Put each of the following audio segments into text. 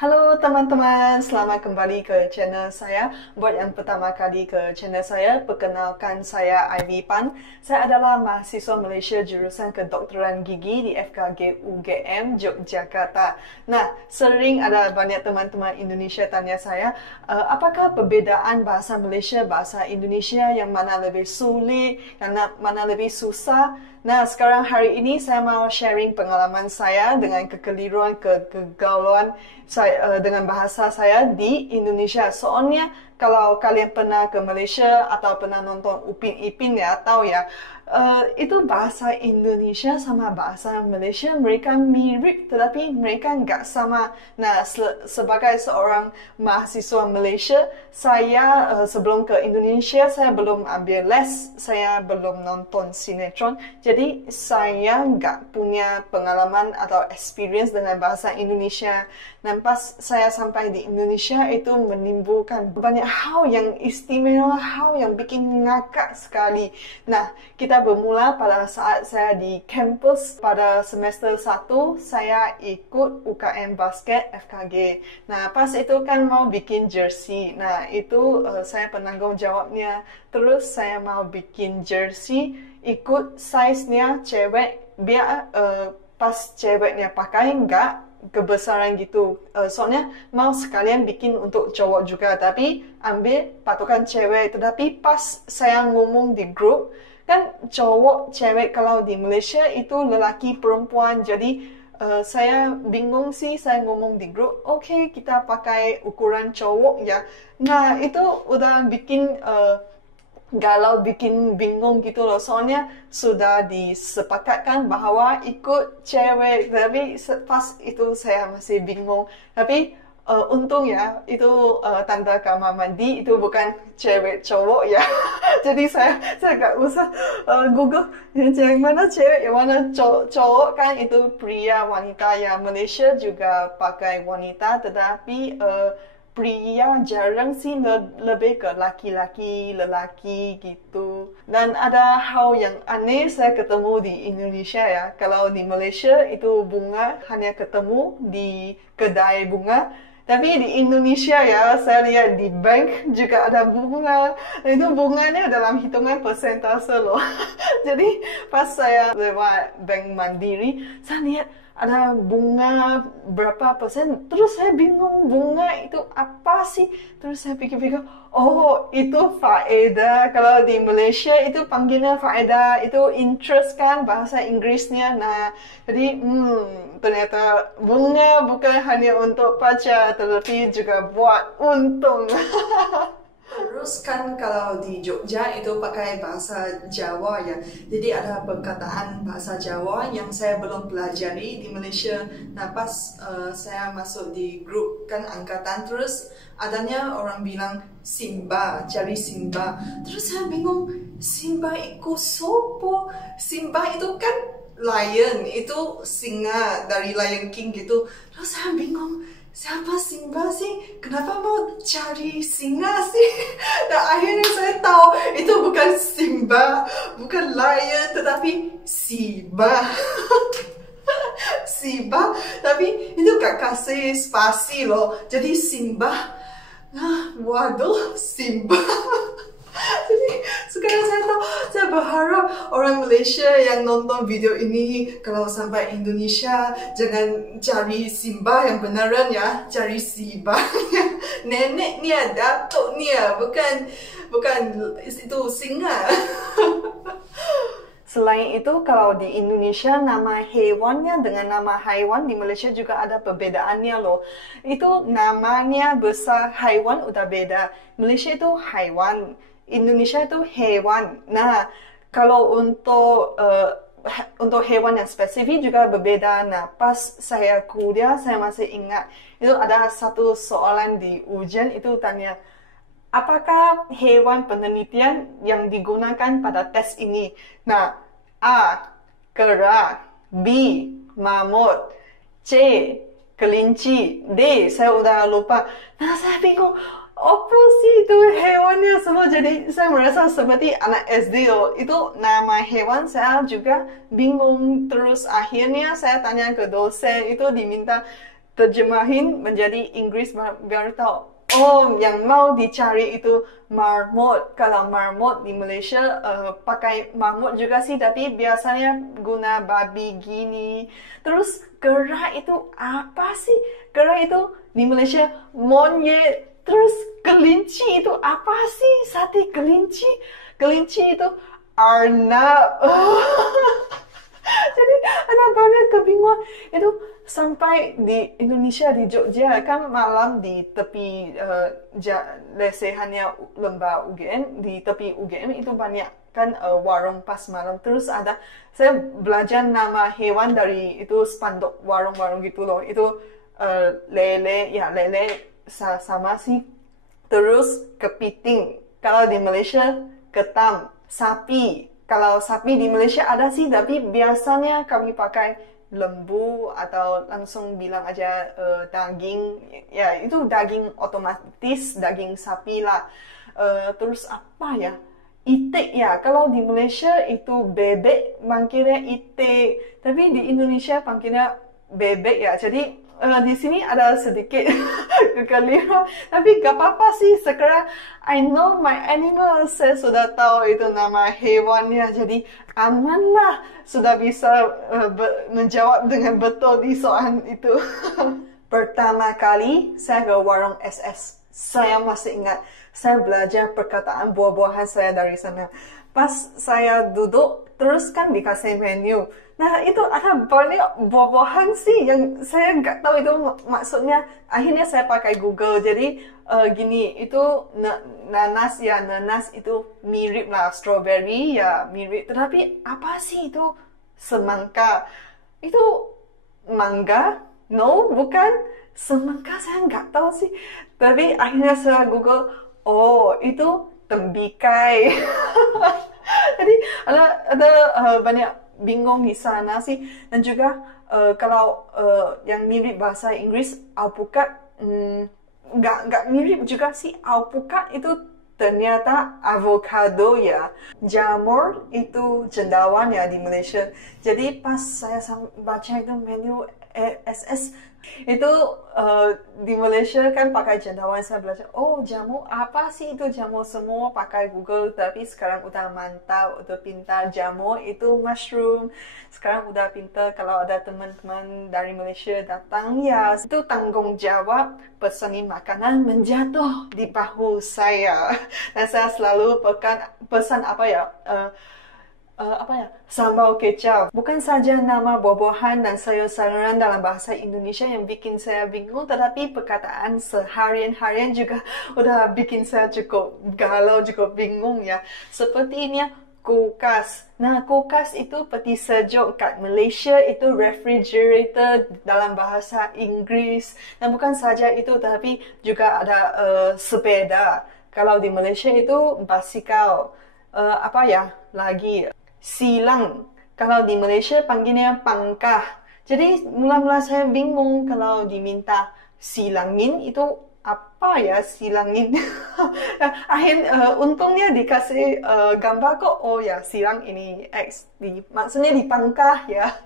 Halo teman-teman, selamat kembali ke channel saya. Buat yang pertama kali ke channel saya, perkenalkan saya Ivy Pan. Saya adalah mahasiswa Malaysia jurusan Kedokteran Gigi di FKG UGM Yogyakarta. Nah, sering ada banyak teman-teman Indonesia tanya saya, apakah perbezaan bahasa Malaysia, bahasa Indonesia yang mana lebih sulit, yang mana lebih susah? Nah, sekarang hari ini saya mau sharing pengalaman saya dengan kekeliruan, kegagalan saya dengan bahasa saya di Indonesia. Soalnya kalau kalian pernah ke Malaysia atau pernah nonton Upin Ipin ya, tahu ya, itu bahasa Indonesia sama bahasa Malaysia mereka mirip tetapi mereka nggak sama. Nah, sebagai seorang mahasiswa Malaysia, saya sebelum ke Indonesia saya belum ambil les, saya belum nonton sinetron, jadi saya nggak punya pengalaman atau experience dengan bahasa Indonesia. Dan pas saya sampai di Indonesia itu menimbulkan banyak hal yang istimewa, hal yang bikin ngakak sekali. Nah, kita bermula pada saat saya di kampus pada semester 1, saya ikut UKM Basket FKG. Nah, pas itu kan mau bikin jersey. Nah, itu saya penanggung jawabnya. Terus saya mau bikin jersey, ikut size-nya cewek, biar pas ceweknya pakai nggak kebesaran gitu. Soalnya mau sekalian bikin untuk cowok juga, tapi ambil patokan cewek. Tetapi pas saya ngomong di grup, kan cowok, cewek kalau di Malaysia itu lelaki perempuan. Jadi saya bingung sih, saya ngomong di grup, oke, kita pakai ukuran cowok ya. Nah, itu udah bikin galau, bikin bingung gitu loh. Soalnya sudah disepakatkan bahwa ikut cewek, tapi pas itu saya masih bingung. Tapi untung ya, itu tanda kamar mandi, itu bukan cewek cowok ya. Jadi saya nggak usah Google yang mana cewek, yang mana cowok kan itu pria wanita ya. Malaysia juga pakai wanita, tetapi pria jarang sih, lebih ke laki-laki, lelaki gitu. Dan ada hal yang aneh saya ketemu di Indonesia ya. Kalau di Malaysia itu bunga hanya ketemu di kedai bunga. Tapi di Indonesia ya, saya lihat di bank juga ada bunga. Itu bunganya dalam hitungan persentase loh. Jadi pas saya lewat Bank Mandiri, saya lihat ada bunga berapa persen. Terus saya bingung, bunga itu apa sih? Terus saya pikir-pikir, oh itu faedah. Kalau di Malaysia itu panggilnya faedah, itu interest kan bahasa Inggrisnya. Nah, jadi ternyata bunga bukan hanya untuk pacar, tetapi juga buat untung. Terus kan kalau di Jogja itu pakai bahasa Jawa ya. Jadi ada perkataan bahasa Jawa yang saya belum pelajari di Malaysia. Nah, pas saya masuk di grup kan angkatan, terus adanya orang bilang Simba, cari Simba. Terus saya bingung, Simba itu sopo? Simba itu kan lion, itu singa dari Lion King gitu. Terus saya bingung, siapa Simba sih? Kenapa mau cari singa sih? Dan akhirnya saya tahu itu bukan Simba, bukan lion, tetapi Siba. Siba, tapi itu gak kasih spasi loh. Jadi Simba. Nah, waduh, Simba. Jadi sekarang saya tahu, saya berharap orang Malaysia yang nonton video ini kalau sampai Indonesia jangan cari Simba yang beneran ya, cari Siba. Neneknya, datuknya, bukan itu singa. Selain itu, kalau di Indonesia nama hewannya dengan nama haiwan di Malaysia juga ada perbedaannya loh. Itu namanya besar haiwan udah beda. Malaysia itu haiwan, Indonesia itu hewan. Nah, kalau untuk hewan yang spesifik juga berbeda. Nah, pas saya kuliah, saya masih ingat itu ada satu soalan di ujian itu tanya, apakah hewan penelitian yang digunakan pada tes ini? Nah, A. Kera, B. Mamut, C. Kelinci, D. Saya udah lupa. Nah, saya bingung, apa sih itu hewannya semua? Jadi saya merasa seperti anak SD loh. Itu nama hewan saya juga bingung. Terus akhirnya saya tanya ke dosen, itu diminta terjemahin menjadi Inggris baru tahu. Oh, yang mau dicari itu marmot. Kalau marmot di Malaysia pakai marmot juga sih, tapi biasanya guna babi gini. Terus kera itu apa sih? Kera itu di Malaysia monyet. Terus kelinci itu apa sih? Sate kelinci. Kelinci itu arnab. Jadi ada banyak kebingungan itu sampai di Indonesia, di Jogja kan malam di tepi lesehannya lembah UGM, di tepi UGM itu banyak kan warung pas malam. Terus ada saya belajar nama hewan dari itu spanduk warung-warung gitu loh. Itu lele, ya lele sama sih. Terus kepiting. Kalau di Malaysia ketam, sapi. Kalau sapi di Malaysia ada sih, tapi biasanya kami pakai lembu atau langsung bilang aja daging. Ya, itu daging otomatis, daging sapi lah. Terus apa ya? Itik ya. Kalau di Malaysia itu bebek, panggilnya itik. Tapi di Indonesia panggilnya bebek ya. Jadi di sini ada sedikit kekeliruan, tapi gak apa-apa sih. Sekarang I know my animal, saya sudah tahu itu nama hewannya, jadi aman lah. Sudah bisa menjawab dengan betul di soal itu. Pertama kali saya ke warung SS, saya masih ingat. Saya belajar perkataan buah-buahan saya dari sana. Pas saya duduk, terus kan dikasih menu. Nah, itu ada banyak buah-buahan sih yang saya nggak tahu itu maksudnya. Akhirnya saya pakai Google. Jadi gini, itu nanas ya, nanas itu mirip lah strawberry ya, mirip. Tetapi apa sih itu semangka? Itu mangga? No, bukan. Semangka saya nggak tahu sih. Tapi akhirnya saya Google, oh itu tembikai. Jadi ada banyak bingung di sana sih. Dan juga kalau yang mirip bahasa Inggris alpukat, nggak mirip juga sih. Alpukat itu ternyata avocado ya. Jamur itu cendawan ya di Malaysia. Jadi pas saya baca itu menu SS itu di Malaysia kan pakai cendawan. Saya belajar, oh jamu apa sih itu jamu, semua pakai Google. Tapi sekarang udah mantap, udah pintar. Jamu itu mushroom. Sekarang udah pintar. Kalau ada teman-teman dari Malaysia datang ya, itu tanggung jawab pesanin makanan menjatuh di bahu saya. Dan saya selalu pesan apa ya, sambal kecap. Bukan saja nama buah-buahan dan sayur-sayuran dalam bahasa Indonesia yang bikin saya bingung, tetapi perkataan seharian-harian juga udah bikin saya cukup galau, cukup bingung ya. Sepertinya kulkas. Nah, kulkas itu peti sejuk. Kat Malaysia itu refrigerator dalam bahasa Inggris. Dan bukan saja itu, tapi juga ada sepeda. Kalau di Malaysia itu basikal. Apa ya lagi? Silang. Kalau di Malaysia panggilnya pangkah. Jadi mula-mula saya bingung kalau diminta silangin itu apa ya silangin. Untungnya dikasih gambar kok. Oh ya silang ini X. Maksudnya dipangkah ya.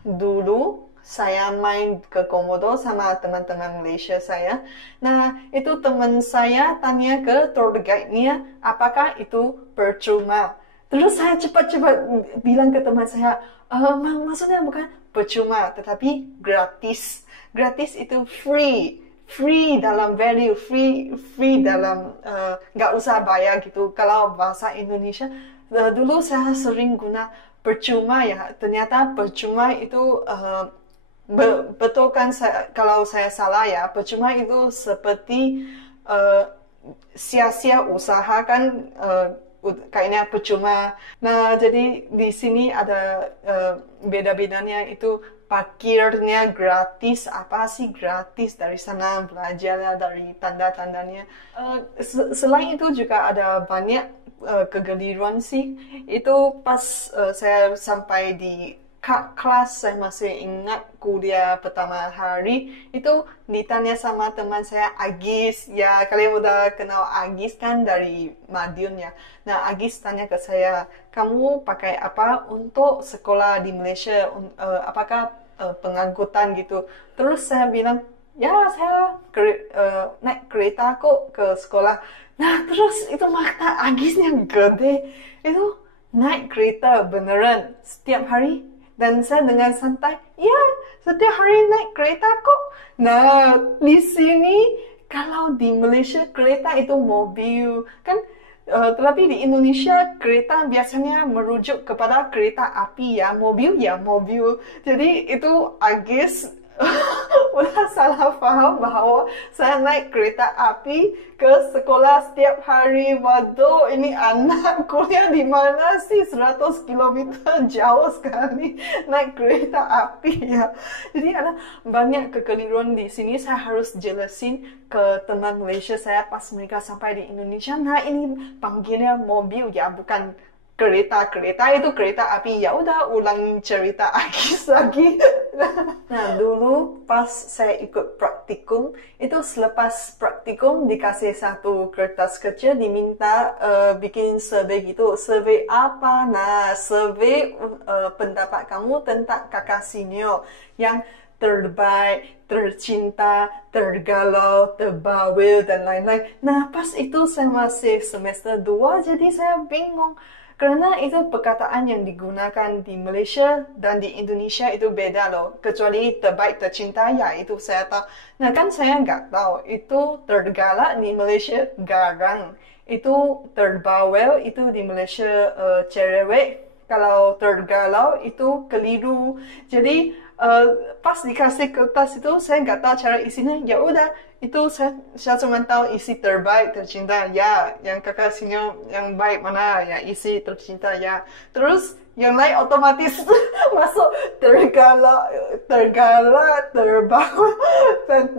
Dulu saya main ke Komodo sama teman-teman Malaysia saya. Nah, itu teman saya tanya ke tour guide-nya, apakah itu percuma? Terus saya cepat-cepat bilang ke teman saya, maksudnya bukan percuma, tetapi gratis. Gratis itu free. Free dalam value, free dalam nggak usah bayar gitu. Kalau bahasa Indonesia, dulu saya sering guna percuma ya. Ternyata percuma itu betul kan kalau saya salah ya. Percuma itu seperti sia-sia usaha kan. Kayaknya percuma. Nah, jadi di sini ada beda-bedanya itu parkirnya gratis. Apa sih gratis? Dari sana belajar dari tanda-tandanya. Selain itu juga ada banyak kegeliruan sih. Itu pas saya sampai di kelas, saya masih ingat kuliah pertama hari itu ditanya sama teman saya Agis ya, kalian udah kenal Agis kan dari Madiun ya. Nah Agis tanya ke saya, kamu pakai apa untuk sekolah di Malaysia, apakah pengangkutan gitu. Terus saya bilang Ya, saya naik kereta kok ke sekolah. Nah, terus itu mata Agisnya gede. Itu naik kereta beneran setiap hari. Dan saya dengan santai, ya, setiap hari naik kereta kok. Nah, di sini, kalau di Malaysia kereta itu mobil. Kan, tetapi di Indonesia kereta biasanya merujuk kepada kereta api ya mobil. Jadi itu Agis udah salah paham bahwa saya naik kereta api ke sekolah setiap hari. Waduh, ini anak kuliah di mana sih? 100 kilometer jauh sekali naik kereta api ya. Jadi ada banyak kekeliruan di sini. Saya harus jelasin ke teman Malaysia saya pas mereka sampai di Indonesia. Nah, ini panggilnya mobil ya, bukan kereta. Kereta itu kereta api. Ya udah, ulang cerita Agis lagi. Nah, dulu pas saya ikut praktikum, itu selepas praktikum dikasih satu kertas kecil, diminta bikin survei gitu. Survei apa? Nah, survei pendapat kamu tentang kakak senior yang terbaik, tercinta, tergalau, terbawel, dan lain-lain. Nah, pas itu saya masih semester 2, jadi saya bingung. Karena itu perkataan yang digunakan di Malaysia dan di Indonesia itu beda loh. Kecuali terbaik, tercinta, ya itu saya tahu. Nah, kan saya nggak tahu. Itu tergalak di Malaysia garang. Itu terbawel, itu di Malaysia cerewet. Kalau tergalau itu keliru. Jadi pas dikasih kertas itu saya nggak tahu cara isinya. Ya udah, itu saya cuma tahu isi terbaik, tercinta, ya. Yang kakak senior yang baik mana, ya isi tercinta, ya. Terus yang lain otomatis masuk tergalak, terbawa, dan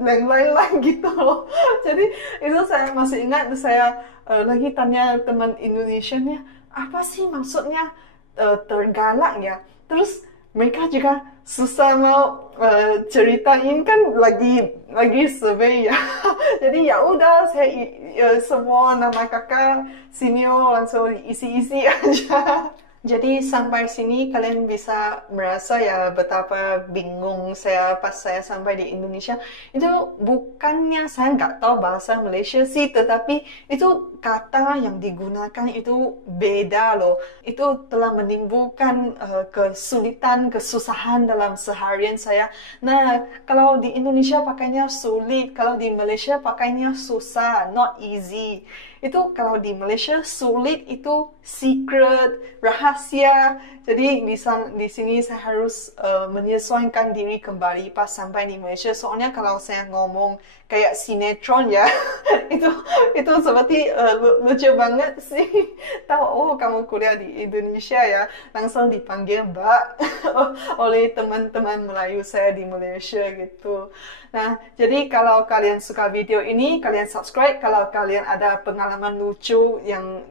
yang lain-lain gitu loh. Jadi itu saya masih ingat, saya lagi tanya teman Indonesianya, apa sih maksudnya tergalak ya? Terus mereka juga susah mau ceritain, kan lagi survei ya. Jadi ya udah, saya semua nama kakak senior langsung isi-isi aja. Jadi sampai sini kalian bisa merasa ya betapa bingung saya pas saya sampai di Indonesia. Itu bukannya saya nggak tahu bahasa Malaysia sih, tetapi itu kata yang digunakan itu beda loh. Itu telah menimbulkan kesulitan, kesusahan dalam seharian saya. Nah, kalau di Indonesia pakainya sulit, kalau di Malaysia pakainya susah, not easy. Itu kalau di Malaysia sulit itu secret, rahasia. Jadi di sini saya harus menyesuaikan diri kembali pas sampai di Malaysia. Soalnya kalau saya ngomong kayak sinetron ya, itu seperti lucu banget sih. Tahu, oh kamu kuliah di Indonesia ya, langsung dipanggil Mbak oleh teman-teman Melayu saya di Malaysia gitu. Nah, jadi kalau kalian suka video ini, kalian subscribe. Kalau kalian ada pengalaman lucu yang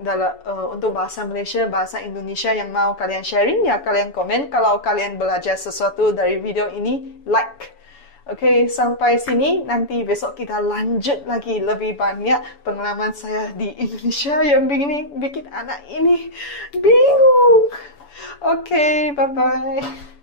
untuk bahasa Malaysia, bahasa Indonesia yang mau kalian sharing, ya kalian komen. Kalau kalian belajar sesuatu dari video ini, like. Oke, sampai sini. Nanti besok kita lanjut lagi lebih banyak pengalaman saya di Indonesia yang bikin anak ini bingung. Oke, bye-bye.